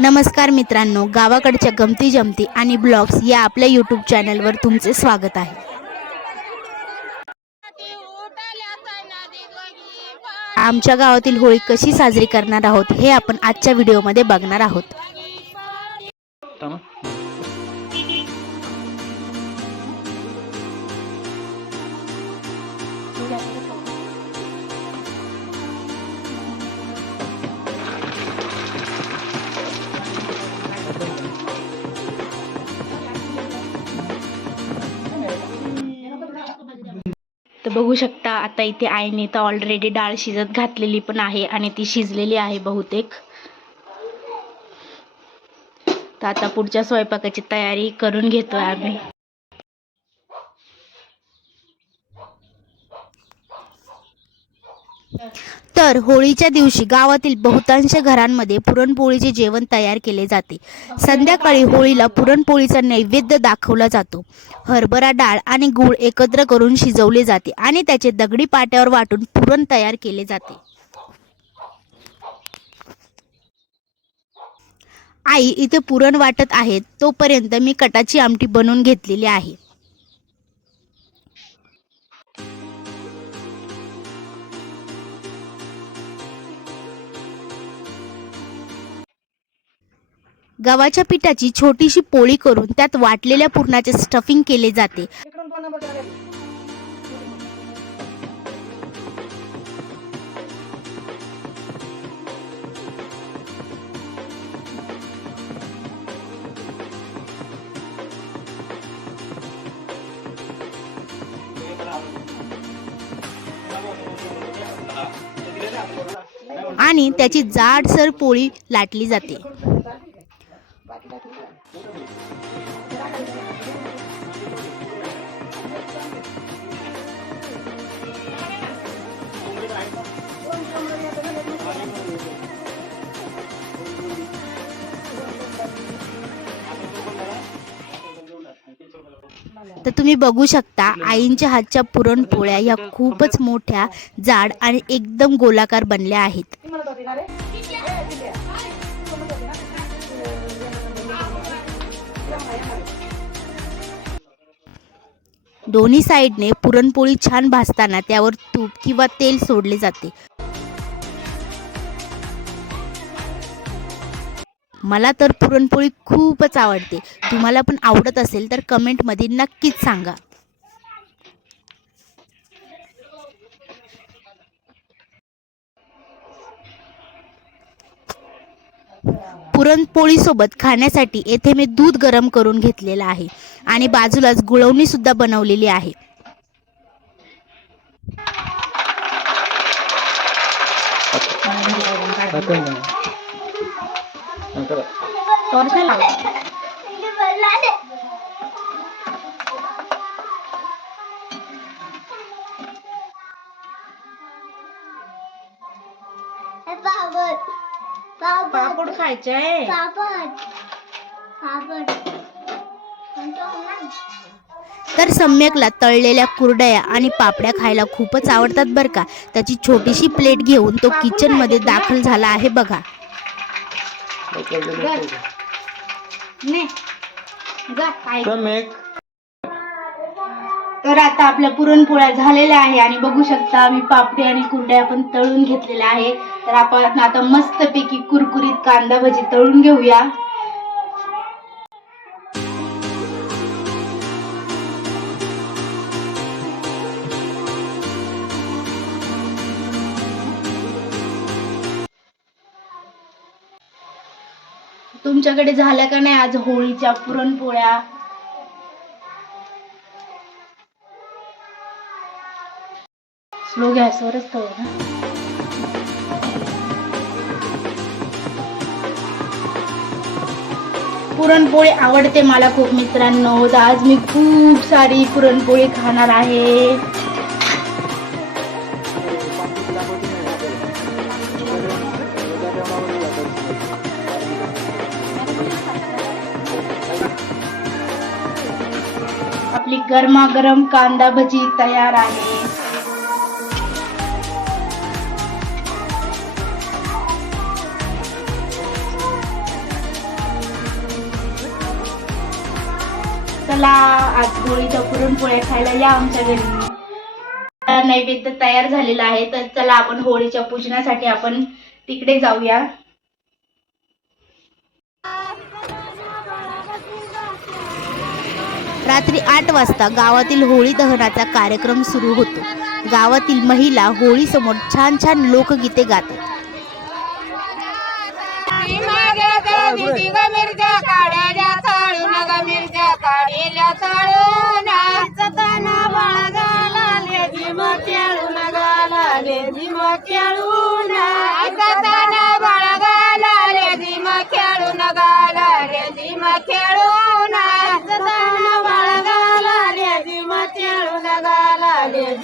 नमस्कार मित्रांनो गावाकडच्या गमती जमती आणि ब्लॉग्स या आपल्या यूट्यूब चॅनलवर तुमचे स्वागत आहे. आमच्या गावातील होळी कशी साजरी करणार आहोत हे आपण आजच्या व्हिडिओमध्ये बघणार आहोत. तर बघू शकता आता इथे आईने तर ऑलरेडी डाळ शिजत घातलेली पण आहे आणि ती शिजलेली आहे बहुतेक. तर आता पुढच्या स्वयंपाकाची तयारी करून घेतोय आम्ही. तर होळीच्या दिवशी गावातील बहुतांश घरांमध्ये पुरणपोळीचे जेवण तयार केले जाते. संध्याकाळी होळीला पुरणपोळीचा नैवेद्य दाखवला जातो. हरभरा डाळ आणि गूळ एकत्र करून शिजवले जाते आणि त्याचे दगडी पाट्यावर वाटून पुरण तयार केले जाते. आई इथे पुरण वाटत आहेत तोपर्यंत मी कटाची आमटी बनवून घेतलेली आहे. गव्हाच्या पिठाची छोटीशी पोळी करून त्यात वाटलेल्या पुरणाचे स्टफिंग केले जाते. आणि त्याची जाडसर पोळी लाटली जाते. तर तुम्ही बघू शकता आईंच्या हातच्या पुरणपोळ्या या खूपच मोठ्या जाड आणि एकदम गोलाकार बनल्या आहेत. दोन्ही साईडने पुरणपोळी छान भाजताना त्यावर तूप किंवा तेल सोडले जाते. मला तर पुरणपोळी खूपच आवडते. तुम्हाला पण आवडत असेल तर कमेंटमध्ये नक्कीच सांगा. पुरणपोळीसोबत खाण्यासाठी येथे मी दूध गरम करून घेतलेलं आहे. आणि बाजूलाच गुळवणी सुद्धा बनवलेली आहे. हा. पापड पापड पापड खायचे आहे पापड पापड तर सम्यकला तळलेल्या कुरडया आणि पापड्या खायला खूपच आवडतात बरं का. त्याची छोटीशी प्लेट घेऊन तो किचनमध्ये दाखल झाला आहे बघा. तर आता आपल्या पुरणपोळ्या झालेल्या आहे आणि बघू शकता आम्ही पापडी आणि कुरड्या आपण तळून घेतलेल्या आहे. तर आपण आता मस्तपैकी कुरकुरीत कांदा भजी तळून घेऊया. तुमच्याकडे झाल्या का नाही आज होळीच्या पुरणपोळ्या? स्लो गॅसवरच तो ना. पुरणपोळी आवडते मला खूप मित्रांनो. तर आज मी खूप सारी पुरणपोळी खाणार आहे. गरमागरम कांदा भजी तयार आहे. चला आज गोळीच्या पुरणपोळ्या खायला या आमच्या घरी. नैवेद्य तयार झालेला आहे तर चला आपण होळीच्या पूजनासाठी आपण तिकडे जाऊया. रात्री आठ वाजता गावातील होळी दहनाचा कार्यक्रम सुरू होतो. गावातील महिला होळीसमोर छान छान लोकगीते गातात.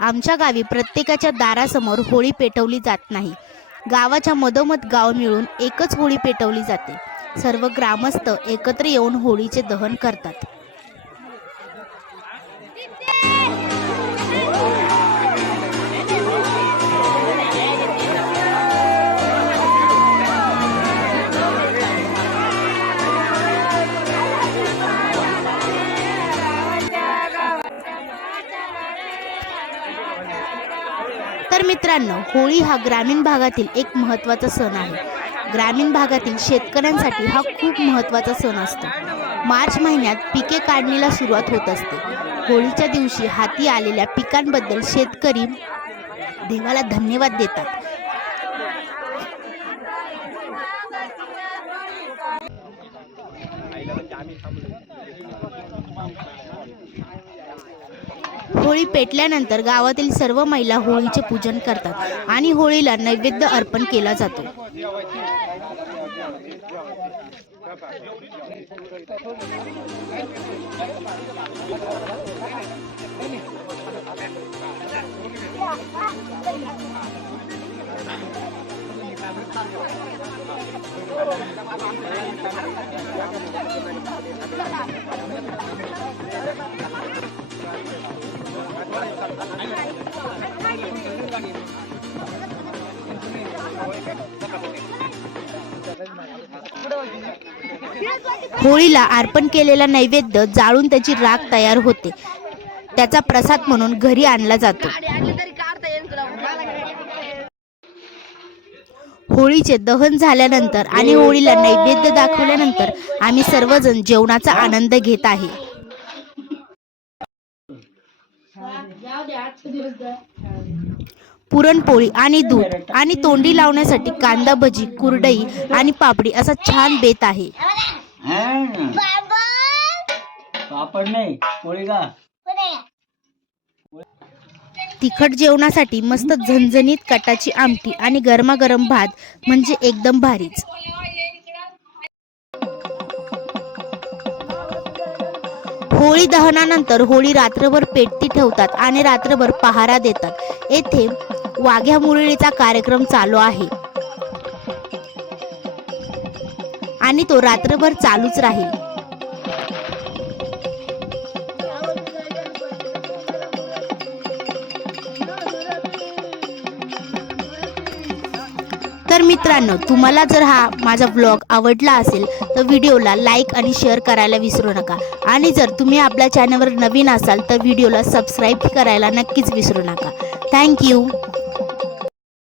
आमच्या गावी प्रत्येकाच्या दारासमोर होळी पेटवली जात नाही. गावाच्या मधोमध गाव मिळून एकच होळी पेटवली जाते. सर्व ग्रामस्थ एकत्र येऊन होळीचे दहन करतात. तर मित्रांनो होळी हा ग्रामीण भागातील एक महत्त्वाचा सण आहे. ग्रामीण भागातील शेतकऱ्यांसाठी हा खूप महत्त्वाचा सण असतो. मार्च महिन्यात पिके काढणीला सुरुवात होत असते. होळीच्या दिवशी हाती आलेल्या पिकांबद्दल शेतकरी देवाला धन्यवाद देतात. होळी पेटल्यानंतर गावातील सर्व महिला होळीचे पूजन करतात आणि होळीला नैवेद्य अर्पण केला जातो. होळीला अर्पण केलेला नैवेद्य जाळून त्याची राख तयार होते. त्याचा प्रसाद म्हणून घरी आणला जातो. होळीचे दहन झाल्यानंतर आणि होळीला नैवेद्य दाखवल्यानंतर आम्ही सर्वजण जेवणाचा आनंद घेत आहे. पुरणपोळी आणि दूध आणि तोंडी लावण्यासाठी कांदा भजी कुरडई आणि पापडी असा छान बेत आहे. पापड नाही पोळी का तिखट जेवणासाठी मस्त झणझणीत कटाची आमटी आणि गरमागरम भात म्हणजे एकदम भारीच. होळी दहनानंतर होळी रात्रभर पेटती ठेवतात आणि रात्रभर पहारा देतात. येथे वाघ्या मुरळीचा कार्यक्रम चालू आहे. आणि तो रात्रभर चालूच राहील. तर मित्रांनो तुम्हाला जर हा माझा ब्लॉग आवडला असेल तर व्हिडिओला लाईक आणि शेअर करायला विसरू नका. आणि जर तुम्ही आपल्या चॅनलवर नवीन असाल तर व्हिडिओला सबस्क्राईब करायला नक्कीच विसरू नका. थँक्यू